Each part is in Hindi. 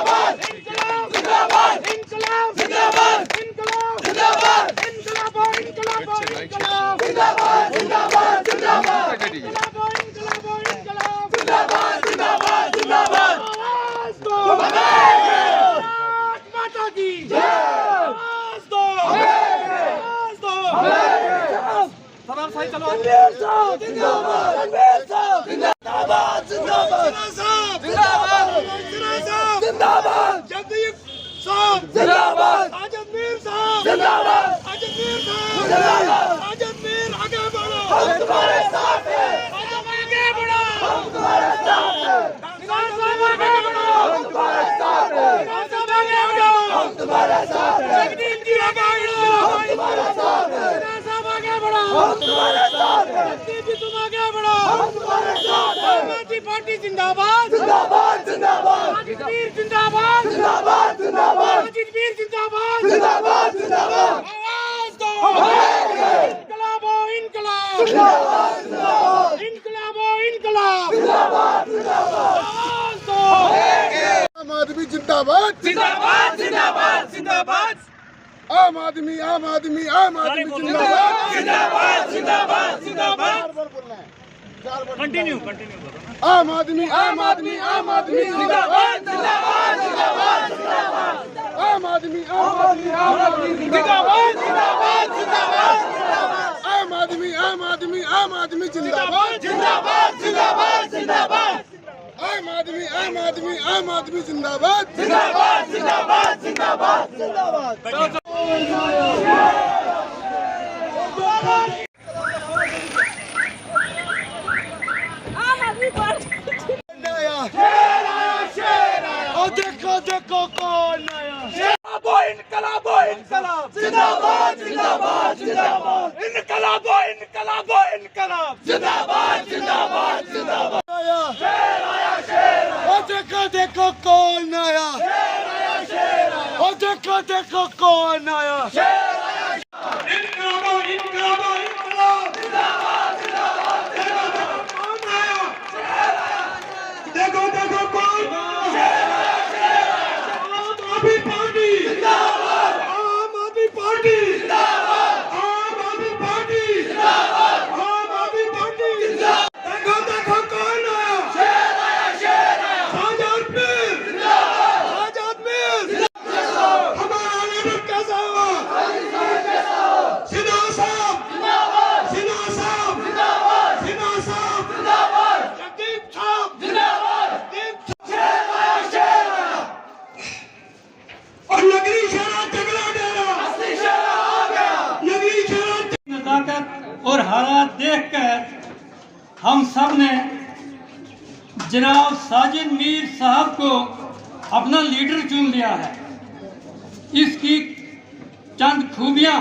जिंदाबाद जिंदाबाद इंकलाब जिंदाबाद इंकलाब जिंदाबाद इंकलाब इंकलाब इंकलाब जिंदाबाद जिंदाबाद जिंदाबाद इंकलाब इंकलाब इंकलाब जिंदाबाद जिंदाबाद जिंदाबाद आवाज दो भारत माता की जय आवाज दो आवाज दो सरदार साहब चलो रणवीर साहब जिंदाबाद रणवीर साहब जिंदाबाद जिंदाबाद साहब जिंदाबाद साहब जिंदाबाद जगदीप साहब जिंदाबाद आजम मीर साहब जिंदाबाद आजम मीर साहब जिंदाबाद आजम मीर आगे बढ़ो हम तुम्हारे साथ हैं आजम आगे बढ़ो हम तुम्हारे साथ हैं साहब आगे बढ़ो हम तुम्हारे साथ हैं आजम आगे बढ़ो हम तुम्हारे साथ हैं जगदीप जी आगे बढ़ो हम तुम्हारे साथ हैं साहब आगे बढ़ो हम तुम्हारे साथ हैं जगदीप जी तुम आगे बढ़ो हम तुम्हारे साथ हैं आम आदमी पार्टी जिंदाबाद जिंदाबाद जिंदाबाद आजम मीर जिंदाबाद जिंदाबाद जिंदाबाद आजम मीर जिंदाबाद जिंदाबाद जिंदाबाद आवाज दो इनकलाबो इनकलाब जिंदाबाद जिंदाबाद इनकलाबो इनकलाब जिंदाबाद जिंदाबाद आवाज दो आम आदमी जिंदाबाद जिंदाबाद जिंदाबाद जिंदाबाद आम आदमी जिंदाबाद जिंदाबाद जिंदाबाद जिंदाबाद कंटिन्यू आम आदमी जिंदाबाद जिंदाबाद जिंदाबाद जिंदाबाद आम आदमी जिंदाबाद जिंदाबाद जिंदाबाद आम आदमी जिंदाबाद जिंदाबाद जिंदाबाद जिंदाबाद आम आदमी जिंदाबाद जिंदाबाद जिंदाबाद जिंदाबाद जिंदाबाद देखो कौन आया इनकलाबो इनकलाब जिंदाबाद जिंदाबाद जिंदाबाद इनकलाबो इनकलाबो इनकलाब जिंदाबाद जिंदाबाद जिंदाबाद शेर आया देखो कौन आया शेर आया देखो कौन आया इनकलाबो इनकलाबो इनकलाब जिंदाबाद जिंदाबाद जिंदाबाद कौन आया देखो देखो कौन शेर आया आम आदमी पार्टी जिंदाबाद आम आदमी पार्टी जिंदाबाद आम आदमी पार्टी जिंदाबाद आम आदमी पार्टी जिंदाबाद देखो देखो कौन आया शेर आया आजाद मीर जिंदाबाद आजाद मीर हमारा लीडर कैसा हुआ सिन्हा साहब जिंदाबाद सिन्हा साहब जिंदाबाद सिन्हा साहब जिंदाबाद जगदीप साहब जिंदाबाद शेर आया और नगरी शहरा तगड़ा डेरा असली शहरा आ गया नगरी शहरा नजाकत और हालात देखकर हम सब ने जनाब साजिद मीर साहब को अपना लीडर चुन लिया है। इसकी चंद खूबियाँ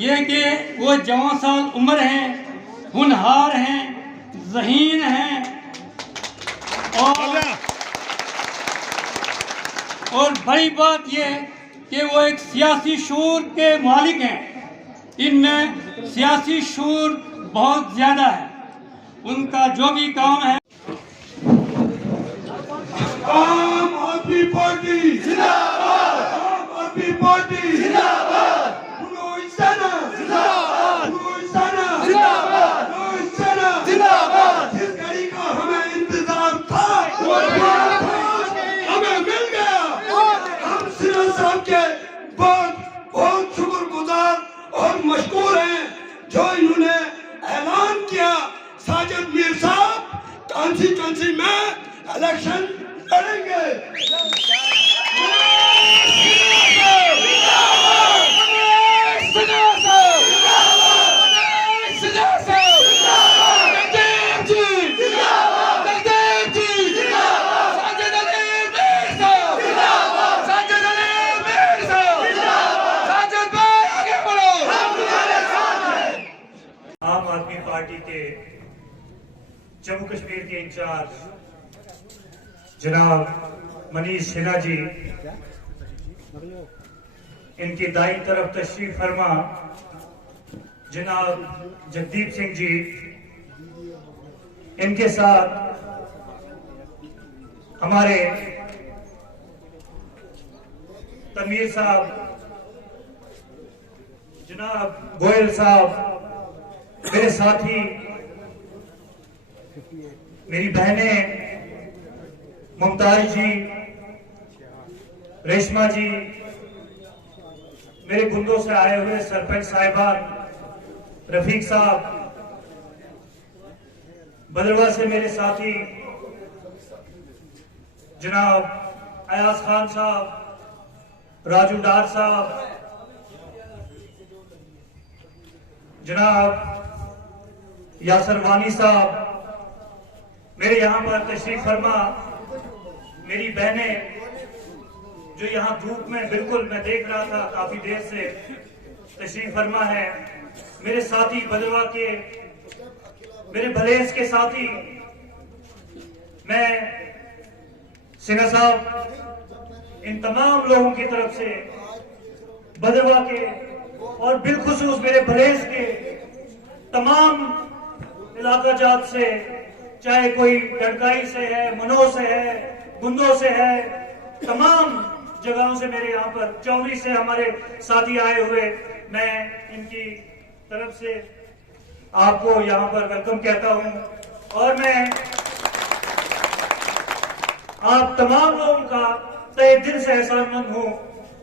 ये कि वो जवान साल उम्र हैं, होनहार हैं, ज़हीन हैं और बड़ी बात ये कि वो एक सियासी शूर के मालिक हैं। इनमें सियासी शूर बहुत ज़्यादा है। उनका जो भी काम है आम आदमी पार्टी जिंदाबाद आम आदमी पार्टी जिंदाबाद पुनोइसना जिंदाबाद पुनोइसना जिंदाबाद पुनोइसना जिंदाबाद जिस घड़ी का हमें इंतजार था हमें मिल गया। हम सिन्हा साहब के बहुत बहुत शुक्रगुजार और मशकूर हैं जो इन्होंने ऐलान किया साजिद मीर साहब कॉन्स्टिट्यूंसी में इलेक्शन लड़ेंगे। आम आदमी पार्टी के जम्मू कश्मीर के इंचार्ज जनाब मनीष सिन्हा जी, इनकी दाईं तरफ तशरीफ फरमा जनाब जगदीप सिंह जी, इनके साथ हमारे तनवीर साहब, जनाब गोयल साहब, मेरे साथी, मेरी बहनें मुमताज जी, रेशमा जी, मेरे गुंदों से आए हुए सरपंच साहिबान, रफीक साहब, बदरवा से मेरे साथी जनाब अयाज खान साहब, राजू डार साहब, जनाब यासर वानी साहब, मेरे यहाँ पर तशरीफ फरमा मेरी बहनें जो यहाँ धूप में बिल्कुल मैं देख रहा था काफी देर से तशरीफ फरमा है, मेरे साथी बदरवा के, मेरे भलेस के साथी, मैं सिन्हा साहब इन तमाम लोगों की तरफ से बदरवा के और बिलखुसूस मेरे भलेस के तमाम इलाका जात से, चाहे कोई डड़काई से है, मनोज से है, गुंदों से है, तमाम जगहों से मेरे यहाँ पर चौरी से हमारे साथी आए हुए, मैं इनकी तरफ से आपको यहाँ पर वेलकम कहता हूँ। और मैं आप तमाम लोगों का तहे दिल से एहसानमंद हूँ,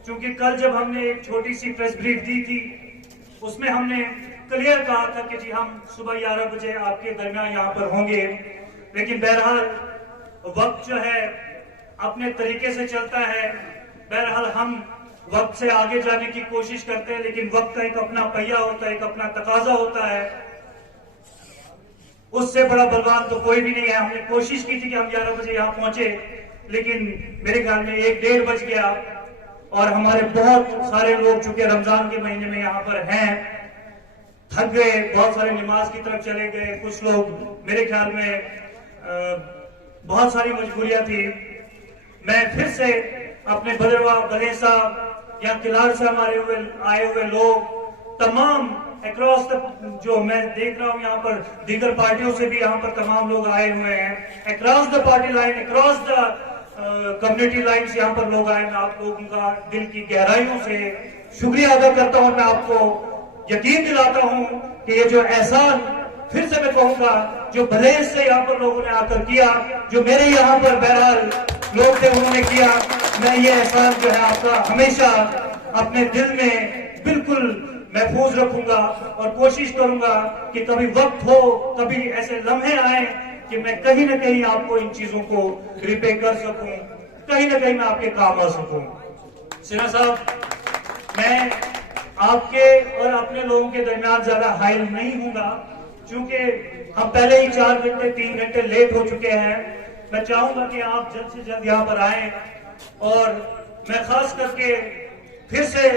क्योंकि कल जब हमने एक छोटी सी प्रेस ब्रीफ दी थी उसमें हमने क्लियर कहा था कि जी हम सुबह 11 बजे आपके दरमियान यहाँ पर होंगे, लेकिन बहरहाल वक्त जो है अपने तरीके से चलता है। बहरहाल हम वक्त से आगे जाने की कोशिश करते हैं, लेकिन वक्त का एक अपना पहिया होता है, एक अपना तकाजा होता है, उससे बड़ा बलवान तो कोई भी नहीं है। हमने कोशिश की थी कि हम 11 बजे यहाँ पहुंचे, लेकिन मेरे ख्याल में 1-1:30 बज गया और हमारे बहुत सारे लोग चूंकि रमजान के महीने में यहाँ पर हैं थक गए, बहुत सारे नमाज की तरफ चले गए, कुछ लोग मेरे ख्याल में बहुत सारी मजबूरियां थी। मैं फिर से अपने बदरवा, बलेसा या किलार से हमारे आए हुए लोग तमाम अक्रॉस द, जो मैं देख रहा हूँ यहाँ पर दीगर पार्टियों से भी यहाँ पर तमाम लोग आए हुए हैं, across the party line, across the community line से यहाँ पर लोग आए। मैं आप लोगों का दिल की गहराइयों से शुक्रिया अदा करता हूँ। मैं आपको यकीन दिलाता हूँ कि ये जो एहसान, फिर से मैं कहूंगा, जो भले से यहाँ पर लोगों ने आकर किया, जो मेरे यहाँ पर बहरहाल लोग थे उन्होंने किया, मैं ये एहसान जो है आपका हमेशा अपने दिल में बिल्कुल महफूज रखूंगा और कोशिश करूंगा कि कभी वक्त हो, कभी ऐसे लम्हे आए कि मैं कहीं ना कहीं आपको इन चीजों को रिपे कर सकूं, कहीं ना कहीं मैं आपके काम आ सकूं। सिन्हा साहब, मैं आपके और अपने लोगों के दरमियान ज्यादा हाइल नहीं हूंगा, क्योंकि हम पहले ही 4 घंटे 3 घंटे लेट हो चुके हैं। मैं चाहूंगा कि आप जल्द से जल्द यहाँ पर आए और मैं खास करके फिर से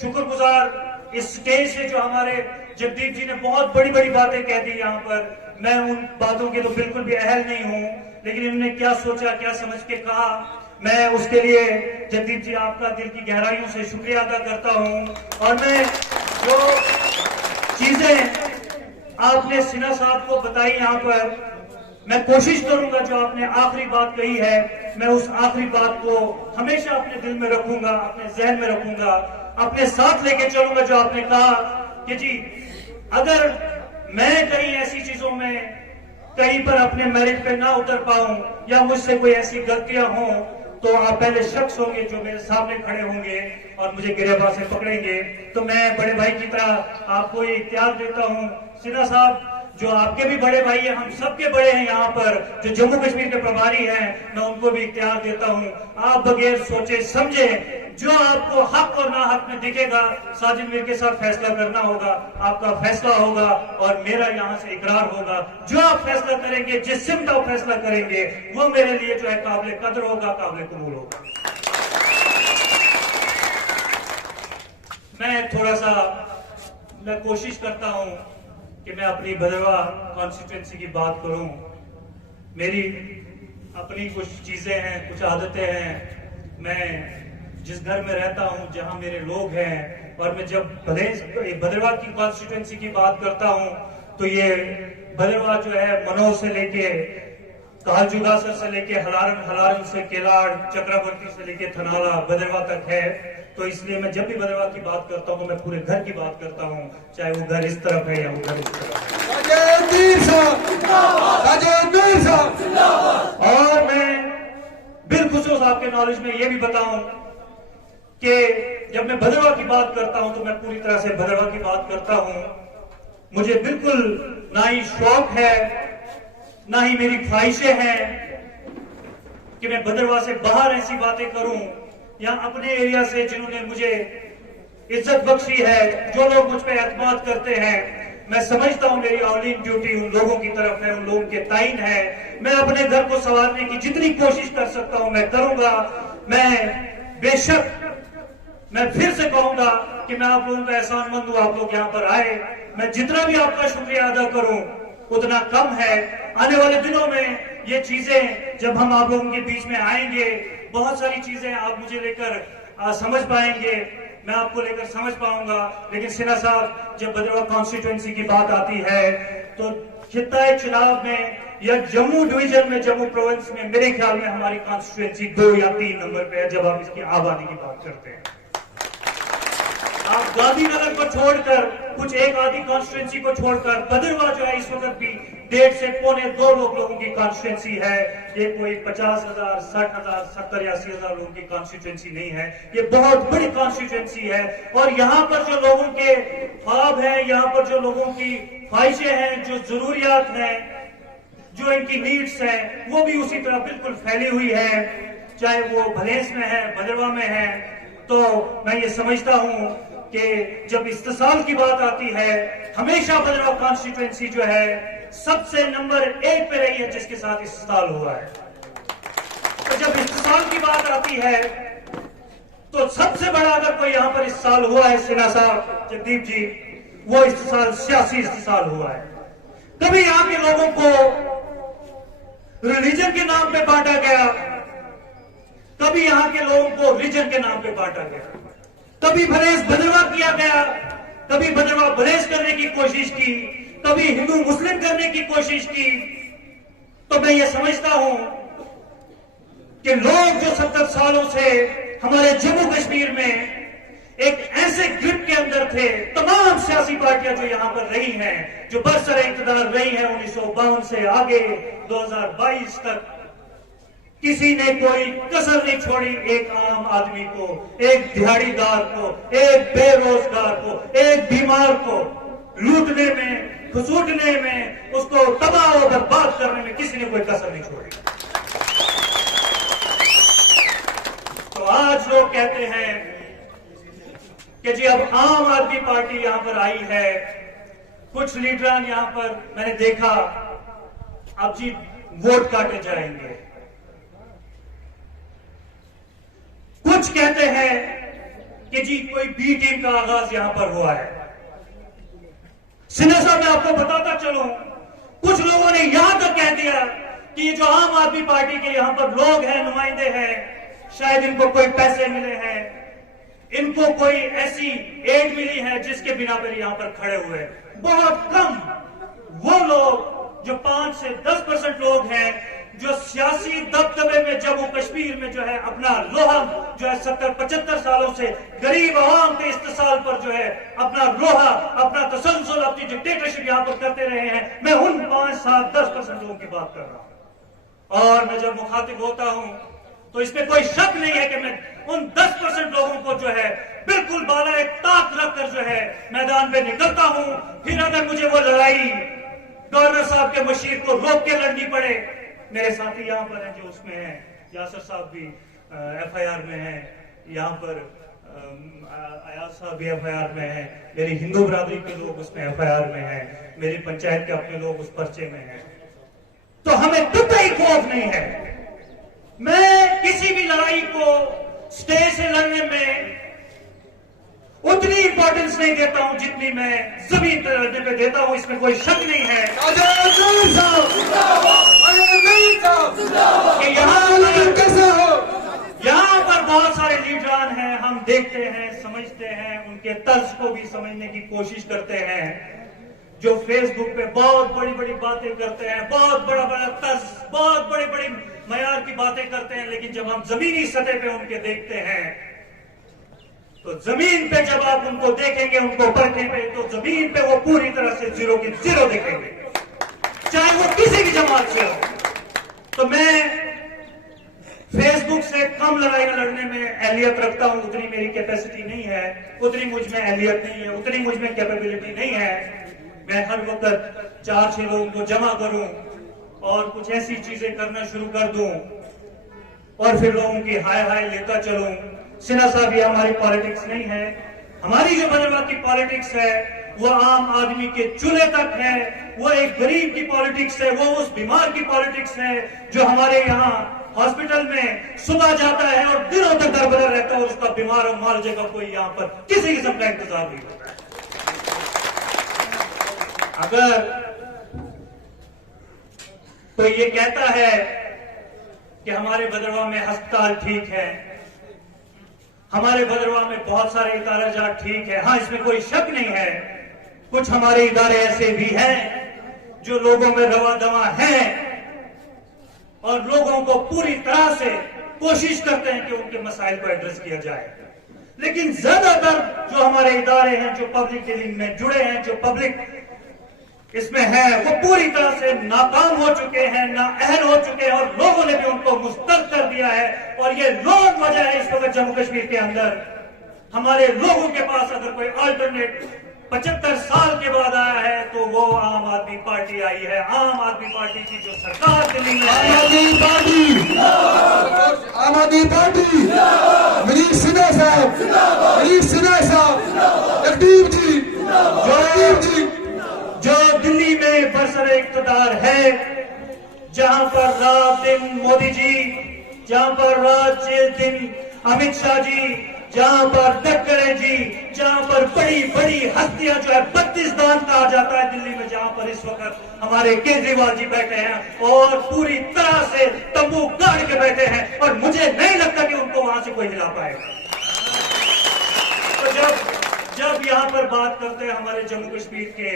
शुक्रगुजार इस स्टेज से जो हमारे जगदीप जी ने बहुत बड़ी बड़ी बातें कह दी यहाँ पर, मैं उन बातों के तो बिल्कुल भी अहल नहीं हूँ, लेकिन इन्होंने क्या सोचा, क्या समझ के कहा, मैं उसके लिए जगदीप जी आपका दिल की गहराइयों से शुक्रिया अदा करता हूँ। और मैं जो चीजें आपने सिन्हा साहब को बताई यहाँ पर, मैं कोशिश करूंगा जो आपने आखिरी बात कही है, मैं उस आखिरी बात को हमेशा अपने दिल में रखूंगा, अपने जहन में रखूंगा, अपने साथ लेके चलूंगा। जो आपने कहा कि जी अगर मैं कहीं ऐसी चीजों में कहीं पर अपने मेरिट पे ना उतर पाऊं या मुझसे कोई ऐसी गलतियां हों, तो आप पहले शख्स होंगे जो मेरे सामने खड़े होंगे और मुझे गिरेबान से पकड़ेंगे। तो मैं बड़े भाई की तरह आपको ये इख्तियार देता हूँ। सिन्हा साहब, जो आपके भी बड़े भाई हैं, हम सबके बड़े हैं यहाँ पर, जो जम्मू कश्मीर के प्रभारी हैं, मैं उनको भी इख्तियार देता हूँ। आप बगैर सोचे समझे जो आपको हक और ना हक में दिखेगा, साजिद मीर के साथ फैसला करना होगा, आपका फैसला होगा और मेरा यहाँ से इकरार होगा। जो आप फैसला करेंगे, जिस सिमत आप फैसला करेंगे, वो मेरे लिए जो है काबिल कदर होगा, काबिल कबूल होगा। मैं कोशिश करता हूँ कि मैं अपनी बदरवा कॉन्स्टिट्यूंसी की बात करूं। मेरी अपनी कुछ चीजें हैं, कुछ आदतें हैं। मैं जिस घर में रहता हूं, जहां मेरे लोग हैं, और मैं जब बदरवा की कॉन्स्टिट्यूंसी की बात करता हूं तो ये बदरवा जो है मनोज से लेके तालजुगासर से लेके हलारन, हलारन से केलाड़, चक्रवर्ती से लेके थनाला, भद्रवा तक है। तो इसलिए मैं जब भी भद्रवा की बात करता हूँ तो मैं पूरे घर की बात करता हूँ, चाहे वो घर इस तरफ है या वो घर इस तरफ है। और मैं बिलखुसूस आपके नॉलेज में ये भी बताऊं कि जब मैं भद्रवा की बात करता हूं तो मैं पूरी तरह से भद्रवा की बात करता हूं। मुझे बिल्कुल ना ही शौक है, ना ही मेरी ख्वाहिशें हैं कि मैं भद्रवा से बाहर ऐसी बातें करूं, या अपने एरिया से जिन्होंने मुझे इज्जत बख्शी है, जो लोग मुझ पर एतमाद करते हैं, मैं समझता हूं मेरी औलीन ड्यूटी उन लोगों की तरफ है, उन लोगों के ताइन है। मैं अपने घर को संवारने की जितनी कोशिश कर सकता हूं मैं करूंगा। मैं बेशक मैं फिर से कहूंगा कि मैं आप लोगों का एहसानमंद हूं, आप लोग यहां पर आए। मैं जितना भी आपका शुक्रिया अदा करूं उतना कम है। आने वाले दिनों में ये चीजें जब हम आप लोगों के बीच में आएंगे, बहुत सारी चीजें आप मुझे लेकर समझ पाएंगे, मैं आपको लेकर समझ पाऊंगा। लेकिन सिन्हा साहब, जब भद्रवा कॉन्स्टिट्यूएंसी की बात आती है तो खित्ता चुनाव में या जम्मू डिवीजन में, जम्मू प्रोविंस में मेरे ख्याल में हमारी कॉन्स्टिट्यूएंसी 2 या 3 नंबर पे है जब आप इसकी आबादी की बात करते हैं। आप गांधीनगर को छोड़कर, कुछ एक आधी कॉन्स्टिट्यूएंसी को छोड़कर, भद्रवा जो है इस वक्त भी 1.5 से 1.25 लोगों की कॉन्स्टिट्यूएंसी है। ये कोई 50,000, 60,000, 70 या 80,000 लोगों की कॉन्स्टिट्यूएंसी नहीं है, ये बहुत बड़ी कॉन्स्टिट्यूएंसी है। और यहाँ पर जो लोगों के ख्वाब हैं, यहाँ पर जो लोगों की ख्वाहिशें हैं, जो जरूरियात हैं, जो इनकी नीड्स हैं, वो भी उसी तरह बिल्कुल फैली हुई है, चाहे वो भलेंस में है, भद्रवा में है। तो मैं ये समझता हूं कि जब इस्तेसाल की बात आती है, हमेशा भद्रवा कॉन्स्टिट्यूएंसी जो है सबसे नंबर 1 पे रही है जिसके साथ इस्तेसाल हुआ है। तो जब इस्तेसाल की बात आती है तो सबसे बड़ा अगर कोई यहां पर इस्तेसाल हुआ है सिन्हा साहब, जगदीप जी, वो इस्तेसाल सियासी इस्तेसाल हुआ है। कभी यहां के लोगों को रिलीजन के नाम पे बांटा गया, कभी यहां के लोगों को रिलीजन के नाम पे बांटा गया, कभी भलेस भद्रवा किया गया, कभी भद्रवा भलेस करने की कोशिश की, कभी हिंदू मुस्लिम करने की कोशिश की। तो मैं ये समझता हूं कि लोग जो 70 सालों से हमारे जम्मू कश्मीर में एक ऐसे ग्रिप के अंदर थे, तमाम सियासी पार्टियां जो यहां पर रही हैं, जो बरसर इक़्तिदार रही हैं 1952 से आगे 2022 तक, किसी ने कोई कसर नहीं छोड़ी एक आम आदमी को, एक दिहाड़ीदार को, एक बेरोजगार को, एक बीमार को लूटने में, घुसूटने में, उसको तबाह और बर्बाद करने में किसी ने कोई कसर नहीं छोड़ी। तो आज लोग कहते हैं कि जी अब आम आदमी पार्टी यहां पर आई है, कुछ लीडरान यहां पर मैंने देखा अब जी वोट काटे जाएंगे। कुछ कहते हैं कि जी कोई बी टीम का आगाज यहां पर हुआ है। सिन्हा साहब, मैं आपको बताता चलूं, कुछ लोगों ने यहां तक कह दिया कि ये जो आम आदमी पार्टी के यहां पर लोग हैं, नुमाइंदे हैं, शायद इनको कोई पैसे मिले हैं, इनको कोई ऐसी एड मिली है जिसके बिना पर यहां पर खड़े हुए। बहुत कम वो लोग जो 5 से 10% लोग हैं जो सियासी दबदबे में जम्मू कश्मीर में जो है अपना लोहा जो है 70-75 सालों से गरीब आवाम के इस्तेसाल पर जो है अपना लोहा, अपना तसलसल, अपनी डिक्टेटरशिप यहां पर करते रहे हैं। मैं उन 5, 7, 10% लोगों की बात कर रहा हूं। और मैं जब मुखातिब होता हूं तो इसमें कोई शक नहीं है कि मैं उन 10% लोगों को जो है बिल्कुल बाला एक ताक रखकर जो है मैदान में निकलता हूं। फिर अगर मुझे वो लड़ाई गवर्नर साहब के मशीर को रोक के लड़नी पड़े, मेरे साथी यहाँ पर हैं जो उसमें हैं, यासर साहब भी FIR में हैं, यहाँ पर अयाज साहब भी FIR में हैं, मेरी हिंदू बरादरी के लोग उसमें FIR में हैं, मेरी पंचायत के अपने लोग उस पर्चे में हैं। तो हमें कतई खौफ नहीं है। मैं किसी भी लड़ाई को स्टेज से लड़ने में उतनी इंपॉर्टेंस नहीं देता हूं जितनी मैं जमीन पर लड़ने पे देता हूं, इसमें कोई शक नहीं है कि यहाँ पर बहुत सारे लीडरान हैं, हम देखते हैं, समझते हैं, उनके तर्ज को भी समझने की कोशिश करते हैं। जो फेसबुक पे बहुत बड़ी बड़ी बातें करते हैं, बहुत बड़ा बड़ा तर्ज, बहुत बड़ी बड़ी मयार की बातें करते हैं, लेकिन जब हम जमीनी सतह पे उनके देखते हैं तो जमीन पे जब आप उनको देखेंगे, उनको परखेंगे, तो जमीन पे वो पूरी तरह से जीरो की जीरो दिखेंगे, चाहे वो किसी भी जमात से हो। तो मैं फेसबुक से कम लड़ाइयां लड़ने में अहलियत रखता हूं, उतनी मेरी कैपेसिटी नहीं है, उतनी मुझ में अहलियत नहीं है, उतनी मुझ में कैपेबिलिटी नहीं है। मैं हर वक्त 4-6 लोगों को जमा करूं और कुछ ऐसी चीजें करना शुरू कर दूं और फिर लोगों की हाय हाय लेता चलूं। सिन्हा साहब, ये हमारी पॉलिटिक्स नहीं है। हमारी जो बदरवा की पॉलिटिक्स है वो आम आदमी के चूल्हे तक है, वो एक गरीब की पॉलिटिक्स है, वो उस बीमार की पॉलिटिक्स है जो हमारे यहाँ हॉस्पिटल में सुबह जाता है और दिनों तक दरबदर रहता है और उसका बीमार और मुआवजे का कोई यहाँ पर किसी किस्म का इंतजाम नहीं होता है। अगर कोई ये कहता है कि हमारे भद्रवाह में अस्पताल ठीक है, हमारे भद्रवाह में बहुत सारे इदारे जाट ठीक है, हाँ इसमें कोई शक नहीं है, कुछ हमारे इदारे ऐसे भी हैं जो लोगों में रवा दवा हैं और लोगों को पूरी तरह से कोशिश करते हैं कि उनके मसाइल को एड्रेस किया जाए। लेकिन ज्यादातर जो हमारे इदारे हैं, जो पब्लिक डीलिंग में जुड़े हैं, जो पब्लिक इसमें है, वो पूरी तरह से नाकाम हो चुके हैं, नाअहल हो चुके हैं और लोगों ने भी उनको मुस्तरद कर दिया है। और ये लोग वजह है इस वक्त जम्मू कश्मीर के अंदर हमारे लोगों के पास अगर कोई अल्टरनेट 75 साल के बाद आया है तो वो आम आदमी पार्टी आई है। आम आदमी पार्टी की जो सरकार दिल्ली में आम आदमी पार्टी, आम आदमी पार्टी, मनीष सिन्हा साहब, मनीष सिन्हा साहब, जगदीप जी, जगदीप जी, जो दिल्ली में बरसर इख्तियार है, जहां पर रात दिन मोदी जी, जहां पर रात दिन अमित शाह जी, जहां पर गडकरी जी, जहां पर बड़ी बड़ी हस्तियां जो है 32 दान कहा जाता है दिल्ली में, जहां पर इस वक्त हमारे केजरीवाल जी बैठे हैं और पूरी तरह से तंबू गाड़ के बैठे हैं और मुझे नहीं लगता कि उनको वहां से कोई हिला पाएगा। तो जब यहां पर बात करते हैं हमारे जम्मू कश्मीर के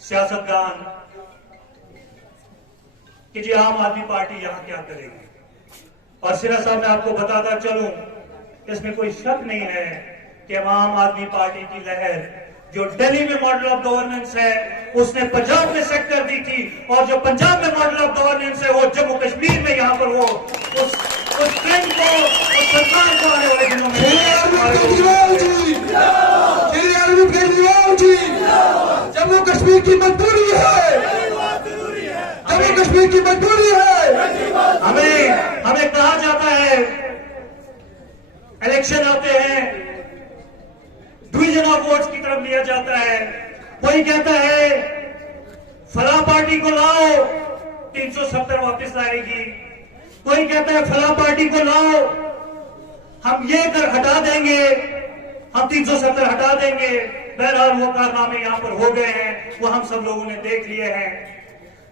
सियासतदान कि जी आम आदमी पार्टी यहां क्या करेगी, और सिन्हा साहब मैं आपको बताता चलूं, इसमें कोई शक नहीं है कि आम आदमी पार्टी की लहर जो दिल्ली में मॉडल ऑफ गवर्नेंस है उसने पंजाब में सेट कर दी थी, और जो पंजाब में मॉडल ऑफ गवर्नेंस है वो जम्मू कश्मीर में यहाँ पर वो उस ट्रेंड को, उस सरकार को आने वाले दिनों में केजरीवाल जी, जम्मू कश्मीर की मजबूरी है, जम्मू कश्मीर की मजबूरी है। हमें कहा जाता है, इलेक्शन आते हैं, डिवीजन ऑफ वोट्स की तरफ लिया जाता है, कोई कहता है फला पार्टी को लाओ 370 वापस आएगी, कोई कहता है फला पार्टी को लाओ हम ये कर हटा देंगे, हम 370 हटा देंगे। बहरहाल वो कारनामे यहां पर हो गए हैं, वो हम सब लोगों ने देख लिए हैं।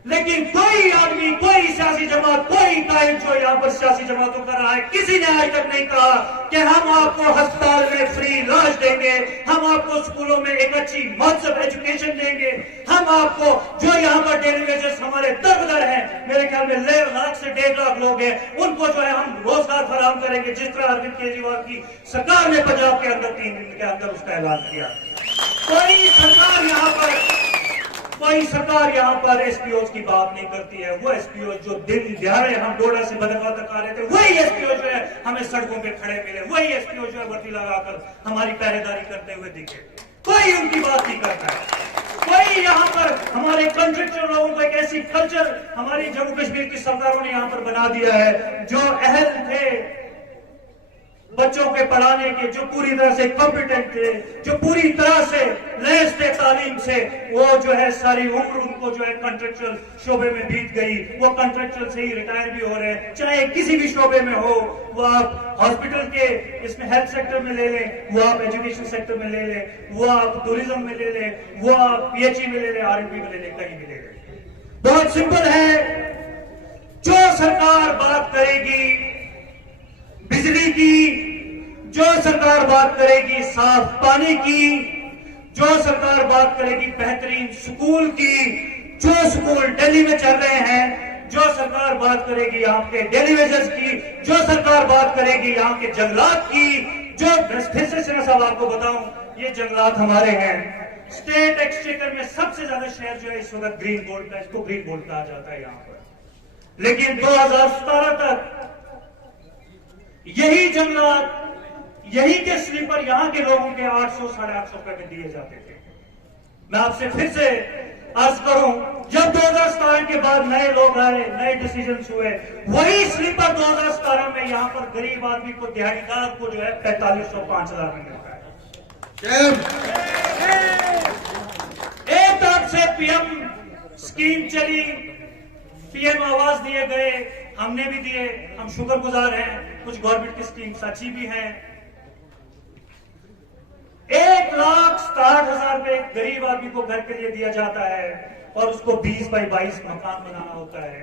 लेकिन कोई आदमी, कोई सियासी जमात, कोई कायद जो यहाँ पर सियासी जमातों कर रहा है, किसी ने आज तक नहीं कहा कि हम आपको अस्पताल में फ्री इलाज देंगे, हम आपको स्कूलों में एक अच्छी मौसम एजुकेशन देंगे, हम आपको जो यहाँ पर डेली वेजेस हमारे दर हैं, मेरे ख्याल में 1.5 लाख से 1.5 लाख लोग हैं, उनको जो है हम रोजगार फराहम करेंगे, जिस तरह अरविंद केजरीवाल की सरकार ने पंजाब के अंदर 3 दिन के अंदर उसका ऐलान किया। कोई सरकार यहाँ पर एसपीओ की बात नहीं करती है। वो एसपीओ जो दिन दिहाड़े हम डोडा से बदरवा तक आ रहे थे, वही एसपीओ जो है हमें सड़कों पे खड़े मिले, वही एसपीओ जो है वर्दी लगाकर हमारी पहरेदारी करते हुए दिखे। कोई उनकी बात नहीं करता है। कोई यहाँ पर हमारे कॉन्ट्रैक्टर लोगों को एक ऐसी कल्चर हमारी जम्मू कश्मीर की सरकारों ने यहाँ पर बना दिया है, जो अहल थे बच्चों के पढ़ाने के, जो पूरी तरह से कॉम्पिटेंट थे, जो पूरी तरह से लैस थे तालीम से, वो जो है सारी उम्र उनको जो है कॉन्ट्रेक्चुअल शोबे में बीत गई। वो कॉन्ट्रेक्चुअल से ही रिटायर भी हो रहे हैं, चाहे किसी भी शोबे में हो, वो आप हॉस्पिटल के इसमें हेल्थ सेक्टर में ले लें, वो आप एजुकेशन सेक्टर में ले लें, वो आप टूरिज्म में ले लें, वो आप पीएचई में ले लें, आरएनपी में ले लें, कहीं भी ले लें। बहुत सिंपल है, जो सरकार बात करेगी बिजली की, जो सरकार बात करेगी साफ पानी की, जो सरकार बात करेगी बेहतरीन स्कूल की, जो स्कूल दिल्ली में चल रहे हैं, जो सरकार बात करेगी यहाँ के डेलीवेजर्स की, जो सरकार बात करेगी यहाँ के जंगलात की, जो फिर से सिन्हा साहब आपको बताऊं, ये जंगलात हमारे हैं। स्टेट एक्सचेकर में सबसे ज्यादा शेयर जो है इस वक्त ग्रीन गोल्ड का, इसको ग्रीन गोल्ड कहा जाता है यहाँ पर। लेकिन 2017 तक यही जंगलात, यही के स्लीपर यहाँ के लोगों के 800-850 रुपए में दिए जाते थे। मैं आपसे फिर से अर्ज करूं, जब 2017 के बाद नए लोग आए, नए डिसीजन हुए, वही स्लीपर 2017 में यहाँ पर गरीब आदमी को, दिहाड़ीदार को जो है 4500-5000 में मिलता है। एक तरफ से पीएम स्कीम चली, पीएम आवास दिए गए, हमने भी दिए, हम शुक्रगुजार हैं। कुछ गवर्नमेंट की स्कीम्स अच्छी भी हैं। 1,67,000 रुपए गरीब आदमी को घर के लिए दिया जाता है और उसको 20 बाई 22 मकान बनाना होता है।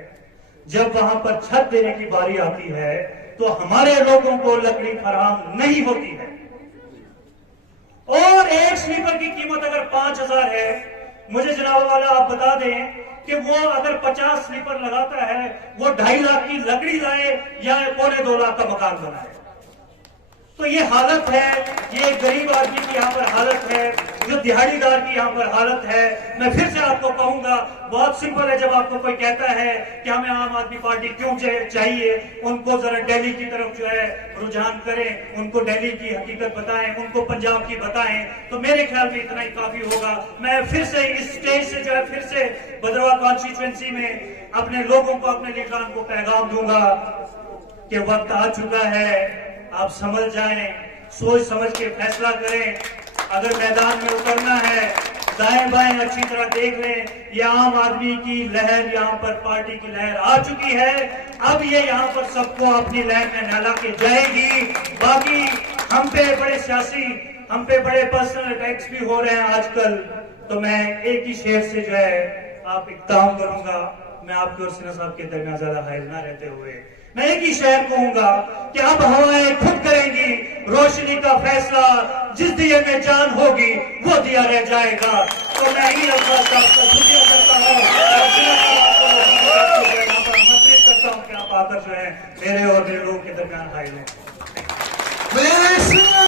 जब वहां पर छत देने की बारी आती है तो हमारे लोगों को लकड़ी फराहम नहीं होती है। और एक स्लीपर की कीमत अगर 5,000 है, मुझे जनाब वाला आप बता दें कि वो अगर 50 स्लीपर लगाता है, वो 2.5 लाख की लकड़ी लाए या 1.25-2 लाख का मकान बनाए। तो ये हालत है, ये गरीब आदमी की यहाँ पर हालत है, जो दिहाड़ीदार की यहाँ पर हालत है। मैं फिर से आपको कहूंगा, बहुत सिंपल है, जब आपको कोई कहता है कि हमें आम आदमी पार्टी क्यों चाहिए, उनको जरा दिल्ली की तरफ जो है रुझान करें, उनको दिल्ली की हकीकत बताएं, उनको पंजाब की बताएं, तो मेरे ख्याल में इतना ही काफी होगा। मैं फिर से इस स्टेज से जो है फिर से भद्रवाह कॉन्स्टिट्यूएंसी में अपने लोगों को, अपने लीडरान को पैगाम दूंगा कि वक्त आ चुका है, आप समझ जाएं, सोच समझ के फैसला करें। अगर मैदान में उतरना है, दाएं बाएं अच्छी तरह देख लें। ये आम आदमी की लहर, यहाँ पर पार्टी की लहर आ चुकी है। अब ये यहाँ पर सबको अपनी लहर में नहला के जाएगी। बाकी हम पे बड़े सियासी, हम पे बड़े पर्सनल अटैक्स भी हो रहे हैं आजकल, तो मैं एक ही शेर से जो है आप इक़्तिदाम करूंगा। मैं आपके और सिन्हा साहब के दरमियान ज्यादा हाइल ना रहते हुए मैं एक ही शेर कहूंगा कि अब हवाएं खुद करेंगी रोशनी का फैसला, जिस दिए में जान होगी वो दिया रह जाएगा। तो मैं ही अल्लाह